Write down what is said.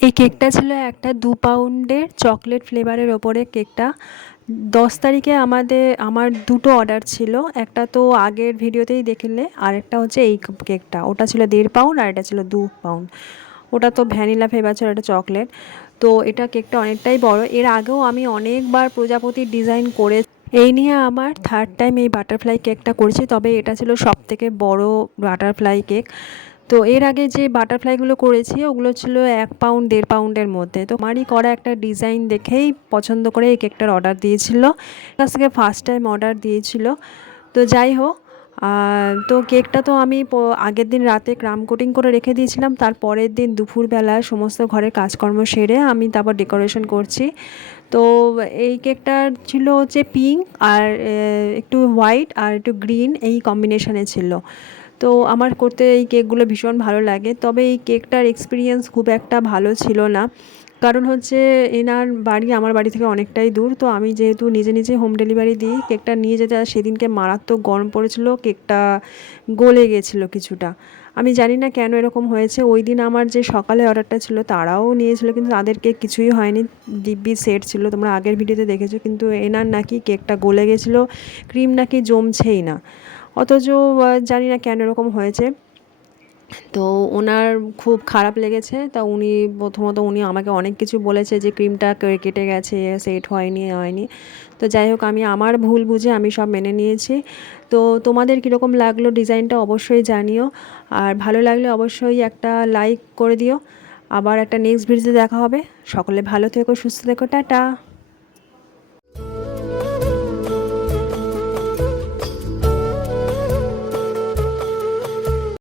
এই কেকটা ছিল একটা 2 পাউন্ডের চকলেট ফ্লেভারের ওপরে কেকটা। 10 তারিখে আমার দুটো অর্ডার ছিল। একটা তো আগের ভিডিওতেই দেখলে, আরেকটা হচ্ছে এই কেকটা। ওটা ছিল 1.5 পাউন্ড আর এটা ছিল 2 পাউন্ড। ওটা তো ভ্যানিলা ফ্লেভার ছিল, এটা চকলেট। তো এটা কেকটা অনেকটাই বড়। এর আগেও আমি অনেকবার প্রজাপতির ডিজাইন করে এই নিয়ে আমার থার্ড টাইম এই বাটারফ্লাই কেকটা করেছি। তবে এটা ছিল সবথেকে বড় বাটারফ্লাই কেক। তো এর আগে যে বাটারফ্লাইগুলো করেছি ওগুলো ছিল 1 পাউন্ড 1.5 পাউন্ডের মধ্যে। তো আমারই করা একটা ডিজাইন দেখেই পছন্দ করে এই কেকটার অর্ডার দিয়েছিল। কাছ থেকে ফার্স্ট টাইম অর্ডার দিয়েছিল। তো যাই হোক, তো কেকটা তো আমি আগের দিন রাতে ক্রাম কোটিং করে রেখে দিয়েছিলাম। তার পরের দিন দুপুরবেলা সমস্ত ঘরের কাজকর্ম সেরে আমি তারপর ডেকোরেশন করছি। তো এই কেকটার ছিল হচ্ছে পিঙ্ক আর একটু হোয়াইট আর একটু গ্রিন, এই কম্বিনেশনে ছিল। তো আমার করতে এই কেকগুলো ভীষণ ভালো লাগে। তবে এই কেকটার এক্সপিরিয়েন্স খুব একটা ভালো ছিল না। কারণ হচ্ছে এনার বাড়ি আমার বাড়ি থেকে অনেকটাই দূর। তো আমি যেহেতু নিজে নিজে হোম ডেলিভারি দিই, কেকটা নিয়ে যেতে আর সেদিনকে মারাত্মক গরম পড়েছিল, কেকটা গলে গেছিলো কিছুটা। আমি জানি না কেন এরকম হয়েছে। ওই দিন আমার যে সকালে অর্ডারটা ছিল তারাও নিয়েছিল, কিন্তু তাদের কেক কিছুই হয়নি, দিব্যি সেট ছিল। তোমরা আগের ভিডিওতে দেখেছো। কিন্তু এনার নাকি কেকটা গলে গেছিলো, ক্রিম নাকি জমছেই না। অথচ জানি না কেন এরকম হয়েছে। তো ওনার খুব খারাপ লেগেছে। তা প্রথমত উনি আমাকে অনেক কিছু বলেছে যে ক্রিমটা কেটে গেছে, সেট হয়নি। তো যাই হোক, আমি আমার ভুল বুঝে আমি সব মেনে নিয়েছি। তো তোমাদের কীরকম লাগলো ডিজাইনটা অবশ্যই জানিও। আর ভালো লাগলে অবশ্যই একটা লাইক করে দিও। আবার একটা নেক্সট ভিডিওতে দেখা হবে। সকলে ভালো থেকো, সুস্থ থেকো, টাটা।